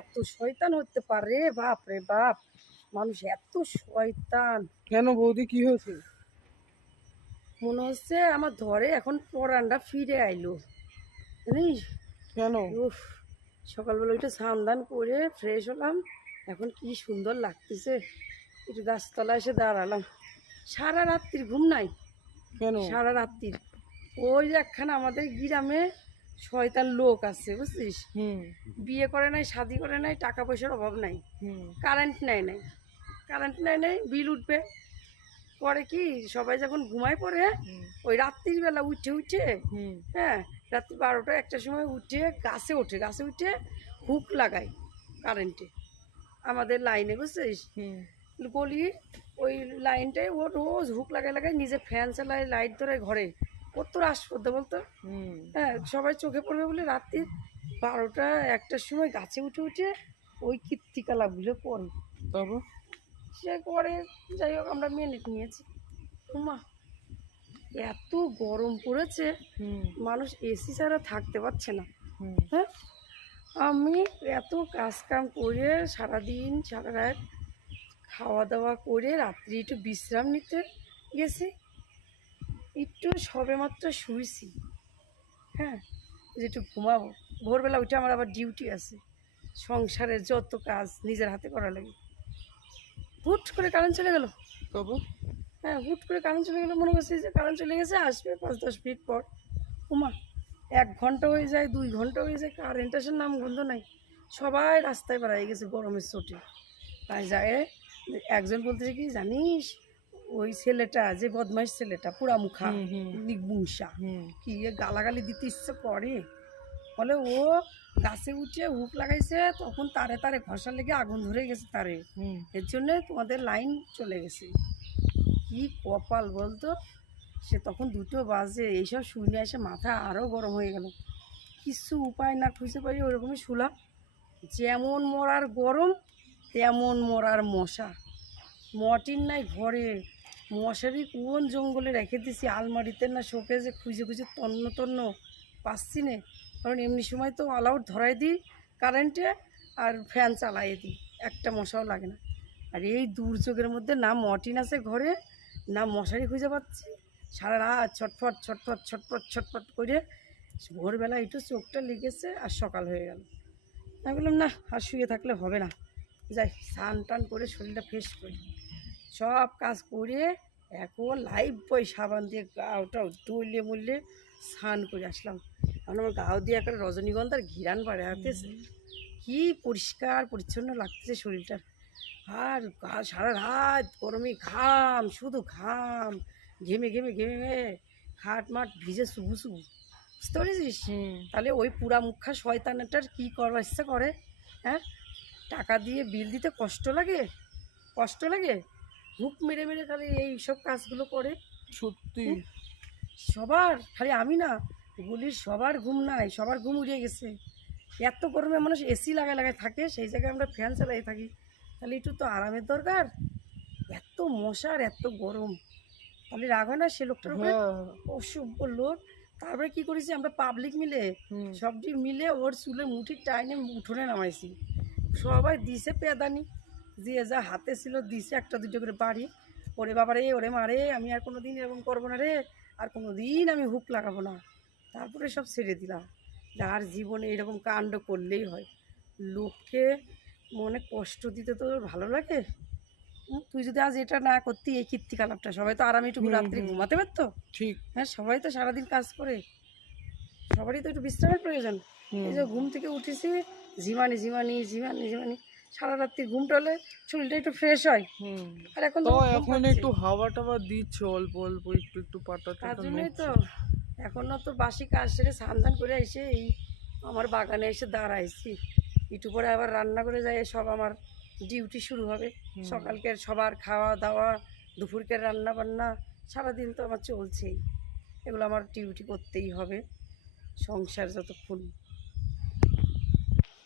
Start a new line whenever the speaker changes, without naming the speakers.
এত শয়তান হতে পারে? বাপ রে বাপ মানুষ এত শয়তান।
কেন বৌদি কি হয়েছে?
মনে হচ্ছে আমার ধরে এখন পরানটা ফিরে আইলো। জানিস?
কেন?
উফ সকালবেলা ওইটা স্নান করে ফ্রেশ হলাম। এখন কি সুন্দর লাগতেছে। একটু গাছতলায় এসে দাঁড়ালাম। সারা রাত্রির ঘুম নাই।
কেন?
সারা রাত্রির। ওই একখানা আমাদের গ্রামে শয়তান লোক আছে বুঝছিস? বিয়ে করে নাই শাদি করে নাই টাকা পয়সার অভাব নাই। কারেন্ট নেয় নাই। কারেন্ট নেয় নাই বিল উঠবে। পরে কি সবাই যখন ঘুমায় পড়ে ওই রাত্রির বেলা উঠে উঠে হ্যাঁ রাত্রি বারোটা একটা সময় উঠে গাছে ওঠে গাছে উঠে হুক লাগায় কারেন্টে আমাদের লাইনে বুঝছিস? গলি ওই লাইনটায় ও রোজ হুক লাগায় লাগায় নিজে ফ্যান চালায় লাইট ধরে ঘরে। কত রাস করতে বলতো? হ্যাঁ সবাই চোখে পড়বে বলে রাত্রি বারোটা একটার সময় গাছে উঠে উঠে ওই কীর্তিকলাপগুলো করে
তারপর
সে করে যাই হোক আমরা মেনে নিয়েছি। উমা এত গরম পড়েছে মানুষ এসি ছাড়া থাকতে পারছে না। হ্যাঁ আমি এত কাজ কাম করে সারাদিন সারা রাত খাওয়া দাওয়া করে রাত্রি একটু বিশ্রাম নিতে গেছি। একটু সবে মাত্র শুয়েছি হ্যাঁ যে একটু ঘুমাবো। ভোরবেলা উঠে আমার আবার ডিউটি আছে। সংসারের যত কাজ নিজের হাতে করা লাগে। হুট করে কারেন্ট চলে গেল।
তবু?
হ্যাঁ হুট করে কারেন্ট চলে গেলো। মনে করছি যে কারেন্ট চলে গেছে আসবে পাঁচ দশ মিনিট পর। উমা এক ঘণ্টা হয়ে যায় দুই ঘণ্টা হয়ে যায় কারেন্ট আসার নাম গন্ধ নাই। সবাই রাস্তায় বেড়াই গেছে গরমের চোটে। তাই যায় একজন বলতেছে কি জানিস ওই ছেলেটা যে বদমাইশ ছেলেটা পুরা মুখা
হুম, হুম।
নিগুংসা কি গালাগালি দিতে ইচ্ছে করে। ফলে ও গাছে উঠে হুক লাগাইছে তখন তারে তারে ঘষা লেগে আগুন ধরে গেছে তারে। এর জন্য তোমাদের লাইন চলে গেছে। কি কপাল বলতো? সে তখন দুটো বাজে এইসব শুনে এসে মাথা আরও গরম হয়ে গেল। কিছু উপায় না খুঁজে পাই ওরকমই শুলাম। যেমন মরার গরম তেমন মরার মশা। মটিন নাই ঘরে। মশারি কোন জঙ্গলে রেখে দিছি? আলমারিতে না শোকেজে খুঁজে খুঁজে তন্ন তন্ন পাচ্ছি না। কারণ এমনি সময় তো অল আউট ধরাই দিই কারেন্টে আর ফ্যান চালাই দিই। একটা মশাও লাগে না। আর এই দুর্যোগের মধ্যে না মটিন আছে ঘরে, না মশারি খুঁজে পাচ্ছি। সারা রাত ছটফট ছটফট ছটফট ছটফট করে ভোরবেলা একটু চোখটা লেগেছে আর সকাল হয়ে গেল। আমি বললাম, না, আর শুয়ে থাকলে হবে না। যাই, স্নান টান করে শরীরটা ফ্রেশ করি। সব কাজ করে এখন লাইফ বই সাবান দিয়ে গাওটা ডলে মরলে স্নান করে আসলাম। এখন আমার গাও দিয়ে একটা রজনীগন্ধার ঘিরান বাড়ে আসতেছে কি পরিষ্কার পরিচ্ছন্ন লাগতেছে শরীরটা। আর গা- সারা রাত গরমে ঘাম শুধু ঘাম ঘেমে ঘেমে ঘেমে ঘেমে খাট মাঠ ভিজে শুভু শুভু বুঝতে পেরেছিস? তাহলে ওই পুরা মুখা শয়তানটার কী করবার ইচ্ছা করে হ্যাঁ? টাকা দিয়ে বিল দিতে কষ্ট লাগে? কষ্ট লাগে? হুক মেরে মেরে খালি এই সব কাজগুলো করে।
সত্যি।
সবার খালি আমি না গুলির সবার ঘুম নাই সবার ঘুম উড়িয়ে গেছে। এত গরমে মানুষ এসি লাগায় লাগায় থাকে সেই জায়গায় আমরা ফ্যান চালাই থাকি। তাহলে একটু তো আরামের দরকার। এত মশার এত গরম। তাহলে রাগ হয় না সে লোকটার উপরে?
হ্যাঁ।
অসভ্য লোক। তারপরে কি করেছি আমরা পাবলিক মিলে সবটি মিলে ওর চুলে মুঠি টাইনে উঠোনে নামাইছি। সবাই দিছে পেদানি। দিয়ে যা হাতে ছিল দিছে একটা দুটো করে বাড়ি। ওরে বাবারে ওরে মারে আমি আর কোনো দিন এরকম করব না রে। আর কোনো দিন আমি হুক লাগাবো না। তারপরে সব ছেড়ে দিলাম। যার জীবনে এরকম কাণ্ড করলেই হয়। লোককে মনে কষ্ট দিতে তো ভালো লাগে। তুই যদি আজ এটা না করতি এই কীর্তিকালাপটা সবাই তো আরামে একটু রাত্রে ঘুমাতে পারতো?
ঠিক।
হ্যাঁ সবাই তো সারাদিন কাজ করে। সবারই তো একটু বিশ্রামের প্রয়োজন। এই যে ঘুম থেকে উঠেছি ঝিমানি ঝিমানি ঝিমানি ঝিমানি। সারা রাত্রি ঘুম টলে শরীরটা একটু ফ্রেশ হয়। আর এখন
তো এখন একটু হাওয়া টাওয়া দিচ্ছে অল্প অল্প একটু একটু পাতা
তার জন্যই তো এখনও তো বাসি কাজ সেরে সান্ধান করে এসে এই আমার বাগানে এসে দাঁড়াইছি। একটু পরে আবার রান্না করে যাই সব আমার ডিউটি শুরু হবে।
হুম।
সকালকে সবার খাওয়া দাওয়া দুপুরকের রান্না বান্না সারাদিন তো আমার চলছেই। এগুলো আমার ডিউটি করতেই হবে সংসার যতক্ষণ